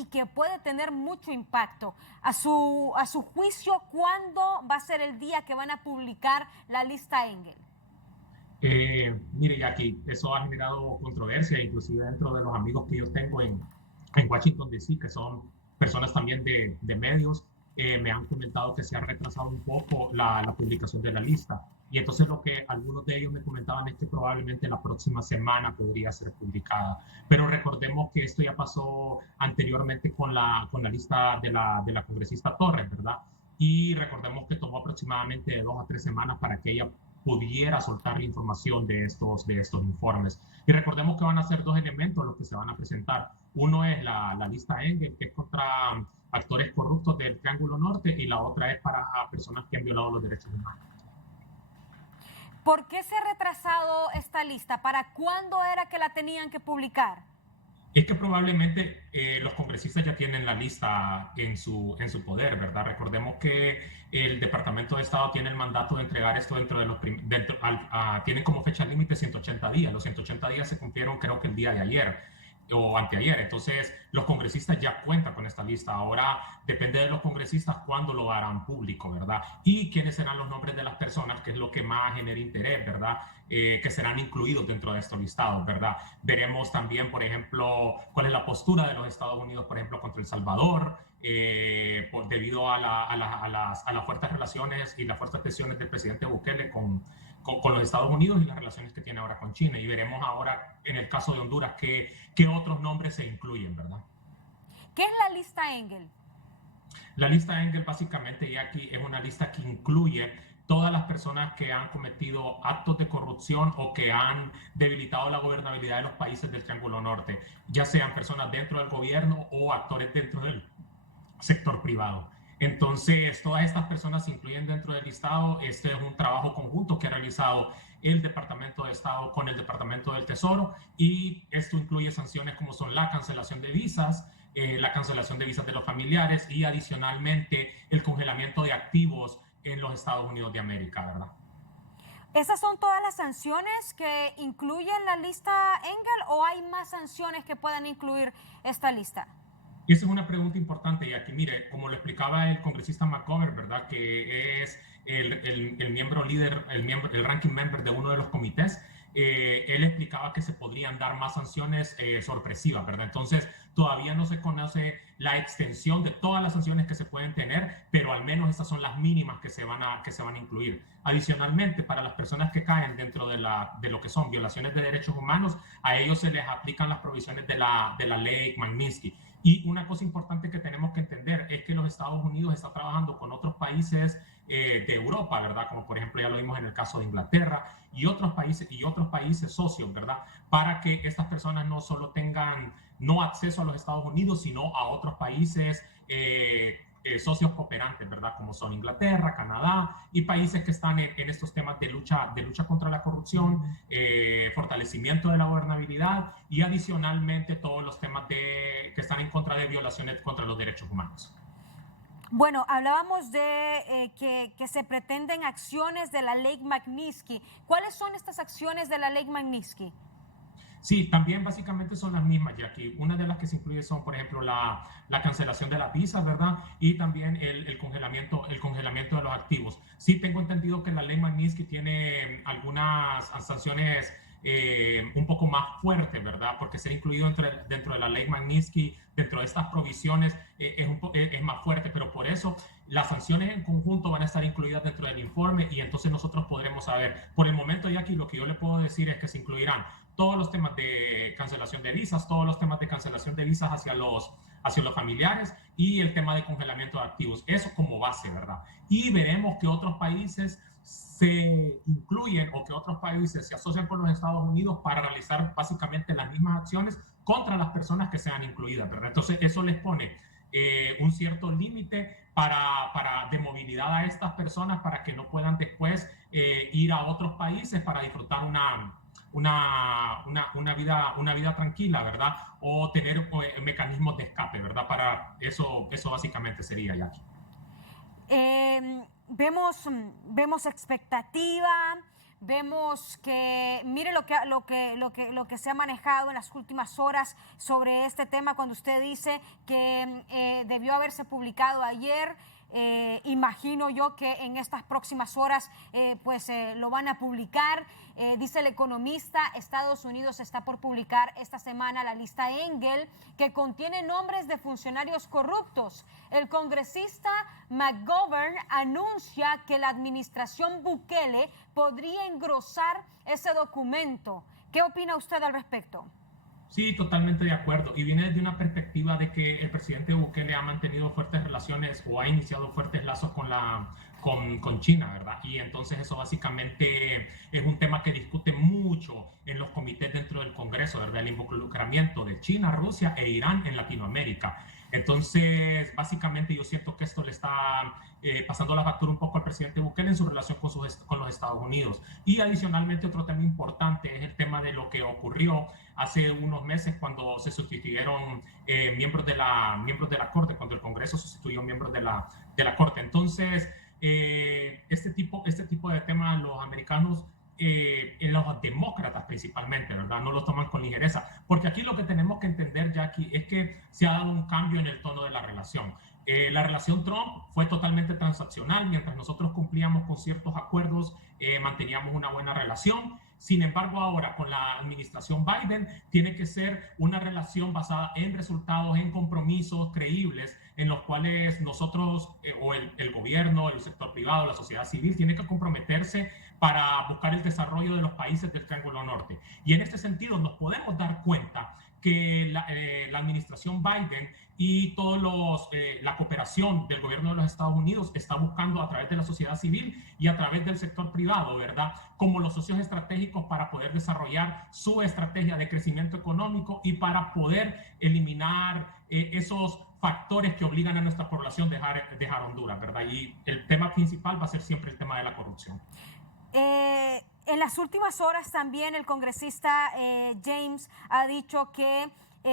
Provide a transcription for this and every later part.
y que puede tener mucho impacto. A su juicio, ¿cuándo va a ser el día que van a publicar la lista Engel? Mire, Jackie, eso ha generado controversia, inclusive dentro de los amigos que yo tengo en Washington, D.C., que son personas también de medios, me han comentado que se ha retrasado un poco la publicación de la lista. Y entonces lo que algunos de ellos me comentaban es que probablemente la próxima semana podría ser publicada. Pero recordemos que esto ya pasó anteriormente con la lista de la congresista Torres, ¿verdad? Y recordemos que tomó aproximadamente de 2 a 3 semanas para que ella pudiera soltar la información de estos informes. Y recordemos que van a ser dos elementos los que se van a presentar. Uno es la lista Engel, que es contra actores corruptos del Triángulo Norte, y la otra es para personas que han violado los derechos humanos. ¿Por qué se ha retrasado esta lista? ¿Para cuándo era que la tenían que publicar? Es que probablemente los congresistas ya tienen la lista en su poder, ¿verdad? Recordemos que el Departamento de Estado tiene el mandato de entregar esto dentro de tienen como fecha límite 180 días. Los 180 días se cumplieron creo que el día de ayer o anteayer. Entonces, los congresistas ya cuentan con esta lista. Ahora depende de los congresistas cuándo lo harán público, ¿verdad? Y quiénes serán los nombres de las personas, que es lo que más genera interés, ¿verdad? Que serán incluidos dentro de estos listados, ¿verdad? Veremos también, por ejemplo, cuál es la postura de los Estados Unidos, por ejemplo, contra El Salvador, debido a las fuertes relaciones y las fuertes tensiones del presidente Bukele con los Estados Unidos y las relaciones que tiene ahora con China. Y veremos ahora, en el caso de Honduras, qué otros nombres se incluyen, ¿verdad? ¿Qué es la lista Engel? La lista Engel básicamente, ya aquí, es una lista que incluye todas las personas que han cometido actos de corrupción o que han debilitado la gobernabilidad de los países del Triángulo Norte, ya sean personas dentro del gobierno o actores dentro del sector privado. Entonces, todas estas personas se incluyen dentro del listado. Este es un trabajo conjunto que ha realizado el Departamento de Estado con el Departamento del Tesoro, y esto incluye sanciones como son la cancelación de visas, la cancelación de visas de los familiares y adicionalmente el congelamiento de activos en los Estados Unidos de América, ¿verdad? ¿Esas son todas las sanciones que incluyen la lista Engel o hay más sanciones que puedan incluir esta lista? Y esa es una pregunta importante, ya que, mire, como lo explicaba el congresista McGovern, ¿verdad? Que es el miembro líder, el ranking member de uno de los comités. Él explicaba que se podrían dar más sanciones sorpresivas, ¿verdad? Entonces, todavía no se conoce la extensión de todas las sanciones que se pueden tener, pero al menos estas son las mínimas que se van a incluir. Adicionalmente, para las personas que caen dentro de lo que son violaciones de derechos humanos, a ellos se les aplican las provisiones de la ley Magnitsky. Y una cosa importante que tenemos que entender es que los Estados Unidos están trabajando con otros países de Europa, ¿verdad? Como por ejemplo ya lo vimos en el caso de Inglaterra y otros países socios, ¿verdad? Para que estas personas no solo tengan no acceso a los Estados Unidos, sino a otros países socios cooperantes, ¿verdad? Como son Inglaterra, Canadá y países que están en estos temas de lucha contra la corrupción, fortalecimiento de la gobernabilidad y adicionalmente todos los temas que están en contra de violaciones contra los derechos humanos. Bueno, hablábamos de que se pretenden acciones de la ley Magnitsky. ¿Cuáles son estas acciones de la ley Magnitsky? Sí, también básicamente son las mismas, Jackie. Una de las que se incluye son, por ejemplo, la cancelación de las visas, ¿verdad? Y también el congelamiento de los activos. Sí, tengo entendido que la ley Magnitsky tiene algunas sanciones un poco más fuertes, ¿verdad? Porque ser incluido dentro de la ley Magnitsky, dentro de estas provisiones, es más fuerte, pero por eso las sanciones en conjunto van a estar incluidas dentro del informe y entonces nosotros podremos saber. Por el momento, Jackie, lo que yo le puedo decir es que se incluirán todos los temas de cancelación de visas, todos los temas de cancelación de visas hacia los familiares y el tema de congelamiento de activos. Eso como base, ¿verdad? Y veremos que otros países se incluyen o que otros países se asocian con los Estados Unidos para realizar básicamente las mismas acciones contra las personas que sean incluidas, ¿verdad? Entonces eso les pone un cierto límite de movilidad a estas personas para que no puedan después ir a otros países para disfrutar una vida tranquila, ¿verdad? O tener mecanismos de escape, ¿verdad? Para eso básicamente sería, Jackie. Vemos expectativa, vemos que, mire lo que se ha manejado en las últimas horas sobre este tema, cuando usted dice que debió haberse publicado ayer. Imagino yo que en estas próximas horas lo van a publicar. Dice el economista, Estados Unidos está por publicar esta semana la lista Engel, que contiene nombres de funcionarios corruptos. El congresista McGovern anuncia que la administración Bukele podría engrosar ese documento. ¿Qué opina usted al respecto? Sí, totalmente de acuerdo. Y viene desde una perspectiva de que el presidente Bukele ha mantenido fuertes relaciones o ha iniciado fuertes lazos con China, ¿verdad? Y entonces eso básicamente es un tema que discute mucho en los comités dentro del Congreso, ¿verdad? El involucramiento de China, Rusia e Irán en Latinoamérica. Entonces, básicamente yo siento que esto le está pasando la factura un poco al presidente Bukele en su relación con los Estados Unidos. Y adicionalmente otro tema importante es el tema de lo que ocurrió hace unos meses cuando se sustituyeron miembros de la Corte, cuando el Congreso sustituyó miembros de la Corte. Entonces, este tipo de temas los americanos, los demócratas principalmente, ¿verdad? No lo toman con ligereza, porque aquí lo que tenemos que entender, Jackie, es que se ha dado un cambio en el tono de la relación. La relación Trump fue totalmente transaccional, mientras nosotros cumplíamos con ciertos acuerdos, manteníamos una buena relación. Sin embargo, ahora con la administración Biden tiene que ser una relación basada en resultados, en compromisos creíbles, en los cuales nosotros o el gobierno, el sector privado, la sociedad civil, tiene que comprometerse para buscar el desarrollo de los países del Triángulo Norte. Y en este sentido nos podemos dar cuenta que la administración Biden y la cooperación del gobierno de los Estados Unidos está buscando a través de la sociedad civil y a través del sector privado, ¿verdad? Como los socios estratégicos para poder desarrollar su estrategia de crecimiento económico y para poder eliminar esos factores que obligan a nuestra población a dejar Honduras, ¿verdad? Y el tema principal va a ser siempre el tema de la corrupción. En las últimas horas también el congresista James ha dicho que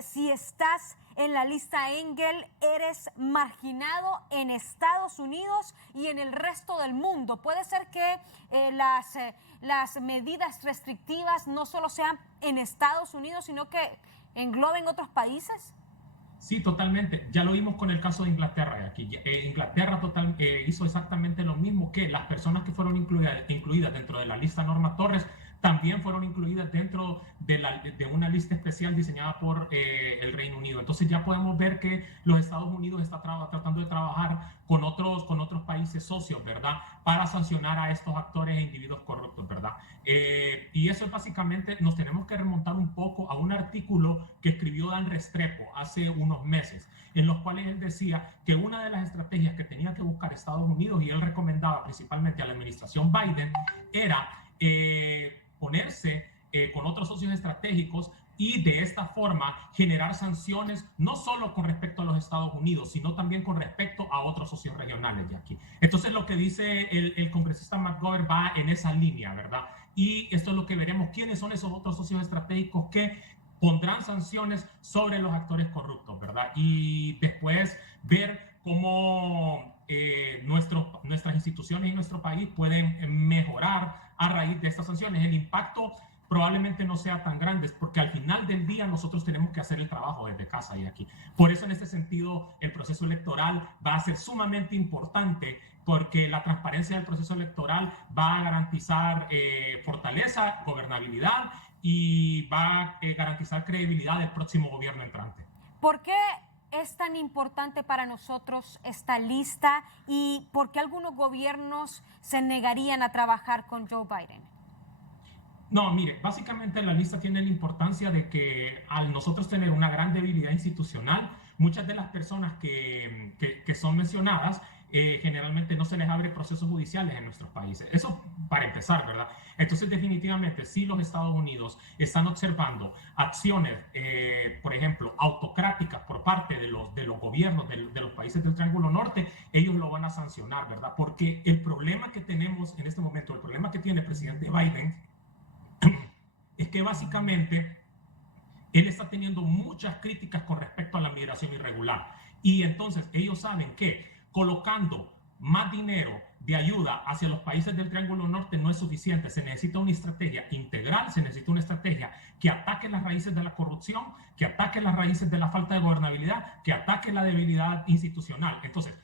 si estás en la lista Engel, eres marginado en Estados Unidos y en el resto del mundo. Puede ser que las medidas restrictivas no solo sean en Estados Unidos, sino que engloben otros países. Sí, totalmente. Ya lo vimos con el caso de Inglaterra. Aquí Inglaterra hizo exactamente lo mismo, que las personas que fueron incluidas dentro de la lista Norma Torres también fueron incluidas dentro de una lista especial diseñada por el Reino Unido. Entonces ya podemos ver que los Estados Unidos está tratando de trabajar con otros países socios, ¿verdad? Para sancionar a estos actores e individuos corruptos, ¿verdad? Y eso básicamente nos tenemos que remontar un poco a un artículo que escribió Dan Restrepo hace unos meses, en los cuales él decía que una de las estrategias que tenía que buscar Estados Unidos, y él recomendaba principalmente a la administración Biden, era ponerse con otros socios estratégicos y de esta forma generar sanciones no solo con respecto a los Estados Unidos, sino también con respecto a otros socios regionales de aquí. Entonces lo que dice el congresista McGovern va en esa línea, ¿verdad? Y esto es lo que veremos, quiénes son esos otros socios estratégicos que pondrán sanciones sobre los actores corruptos, ¿verdad? Y después ver cómo nuestras instituciones y nuestro país pueden mejorar a raíz de estas sanciones. El impacto probablemente no sea tan grande, porque al final del día nosotros tenemos que hacer el trabajo desde casa y aquí. Por eso en este sentido el proceso electoral va a ser sumamente importante, porque la transparencia del proceso electoral va a garantizar fortaleza, gobernabilidad y va a garantizar credibilidad del próximo gobierno entrante. ¿Por qué es tan importante para nosotros esta lista y por qué algunos gobiernos se negarían a trabajar con Joe Biden? No, mire, básicamente la lista tiene la importancia de que al nosotros tener una gran debilidad institucional, muchas de las personas que son mencionadas generalmente no se les abre procesos judiciales en nuestros países. Eso para empezar, ¿verdad? Entonces, definitivamente, si los Estados Unidos están observando acciones, por ejemplo, autocráticas por parte de los gobiernos de los países del Triángulo Norte, ellos lo van a sancionar, ¿verdad? Porque el problema que tenemos en este momento, el problema que tiene el presidente Biden, es que básicamente él está teniendo muchas críticas con respecto a la migración irregular. Y entonces ellos saben que colocando más dinero de ayuda hacia los países del Triángulo Norte no es suficiente. Se necesita una estrategia integral, se necesita una estrategia que ataque las raíces de la corrupción, que ataque las raíces de la falta de gobernabilidad, que ataque la debilidad institucional. Entonces,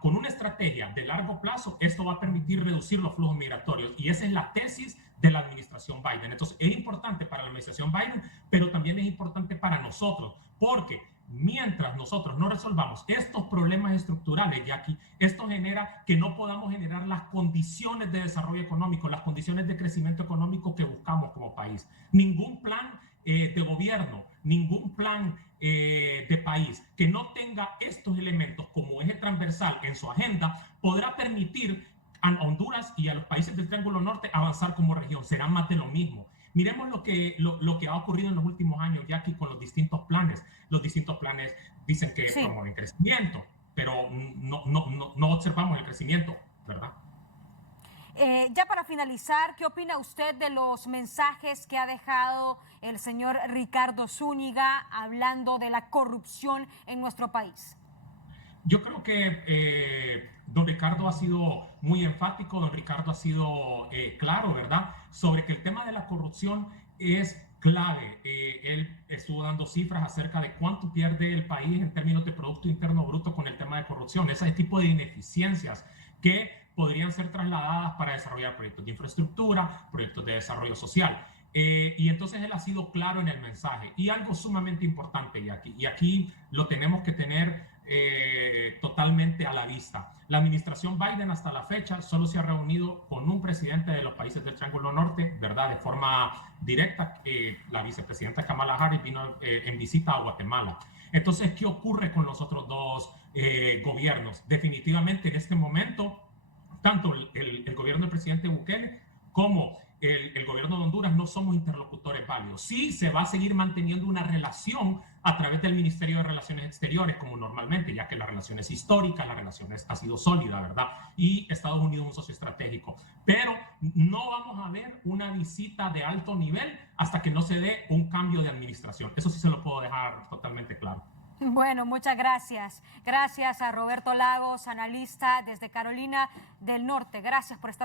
con una estrategia de largo plazo, esto va a permitir reducir los flujos migratorios, y esa es la tesis de la administración Biden. Entonces, es importante para la administración Biden, pero también es importante para nosotros, porque mientras nosotros no resolvamos estos problemas estructurales, Jackie, esto genera que no podamos generar las condiciones de desarrollo económico, las condiciones de crecimiento económico que buscamos como país. Ningún plan de gobierno, ningún plan de país que no tenga estos elementos como eje transversal en su agenda podrá permitir a Honduras y a los países del Triángulo Norte avanzar como región. Será más de lo mismo. Miremos lo que ha ocurrido en los últimos años, Jackie, con los distintos planes. Los distintos planes dicen que promueven crecimiento, pero no observamos el crecimiento, ¿verdad? Ya para finalizar, ¿qué opina usted de los mensajes que ha dejado el señor Ricardo Zúñiga hablando de la corrupción en nuestro país? Yo creo que don Ricardo ha sido muy enfático, don Ricardo ha sido claro, ¿verdad?, sobre que el tema de la corrupción es clave. Él estuvo dando cifras acerca de cuánto pierde el país en términos de Producto Interno Bruto con el tema de corrupción, ese tipo de ineficiencias que podrían ser trasladadas para desarrollar proyectos de infraestructura, proyectos de desarrollo social. Y entonces él ha sido claro en el mensaje. Y algo sumamente importante, y aquí lo tenemos que tener totalmente a la vista. La administración Biden hasta la fecha solo se ha reunido con un presidente de los países del Triángulo Norte, ¿verdad?, de forma directa. La vicepresidenta Kamala Harris vino en visita a Guatemala. Entonces, ¿qué ocurre con los otros dos gobiernos? Definitivamente en este momento, tanto el gobierno del presidente Bukele como el gobierno de Honduras no somos interlocutores válidos. Sí se va a seguir manteniendo una relación a través del Ministerio de Relaciones Exteriores, como normalmente, ya que la relación es histórica, la relación ha sido sólida, ¿verdad? Y Estados Unidos es un socio estratégico. Pero no vamos a ver una visita de alto nivel hasta que no se dé un cambio de administración. Eso sí se lo puedo dejar totalmente claro. Bueno, muchas gracias. Gracias a Roberto Lagos, analista desde Carolina del Norte. Gracias por estar